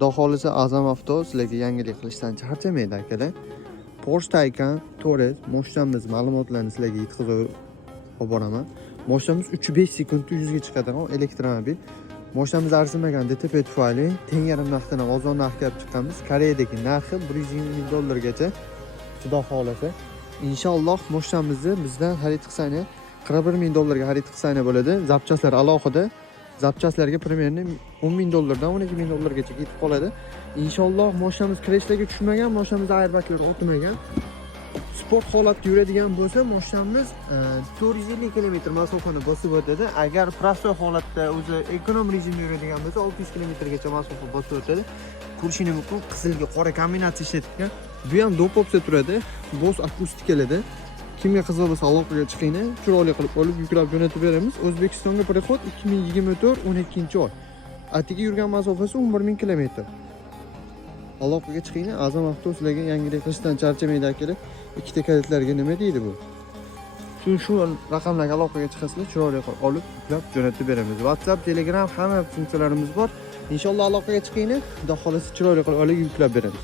Xudo xohlasa Azam Avto sizlarga yangilik qilishdan charchamaydi akalar. Porsche Taycan Touareg mashinamiz ma'lumotlarini sizlarga yetkazib olib boraman. Mashinamiz 3-5 sekundda 100 ga chiqadigan elektromobil. Mashinamiz arzimagan DTP tufayli teng yarim narxdan arzon narxga olib chiqqanmiz. Koreyadagi narxi $120,000 gacha. Xudo xohlasa inshaalloh mashinamizni bizdan xarid qilsangiz $41,000 ga xarid qilsangiz bo'ladi. Zapchastlar alohida. Zapchastlarga примерно $10,000 dan $12,000 gacha ketib qoladi. Inshaalloh mashinamiz crashlarga tushmagan, mashinamiz airbaglar o'tmagan. Sport holatda yuradigan bo'lsa, mashinamiz 450 km masofani bosib o'tadi. Agar prostoy holatda o'zi ekonom rejimda yuradigan bo'lsa, 600 km gacha masofa bosib o'tadi. Ko'rishingiz mumkin, qizilga qora kombinatsiya ishlatgan. Bu ham dopopsa turadi. Bos akustikada. Kimga qiziq bo'lsa aloqaga chiqinglar, chiroyli qilib olib yuklab jo'natib beramiz. O'zbekistonga prexod 2024 12-oy. Atiga yurgan masofasi 11,000 km. Aloqaga chiqinglar, Azam Avto sizlarga yangilik qilishdan charchamaydi akalar. Ikkita kalitlarga nima deydi bu? Shu raqamlarga aloqaga chiqasizlar, chiroyli qilib olib yuklab jo'natib beramiz. WhatsApp, Telegram hamma funksiyalarimiz bor. Inshaalloh aloqaga chiqinglar, xudo xolasa chiroyli qilib olib yuklab beramiz.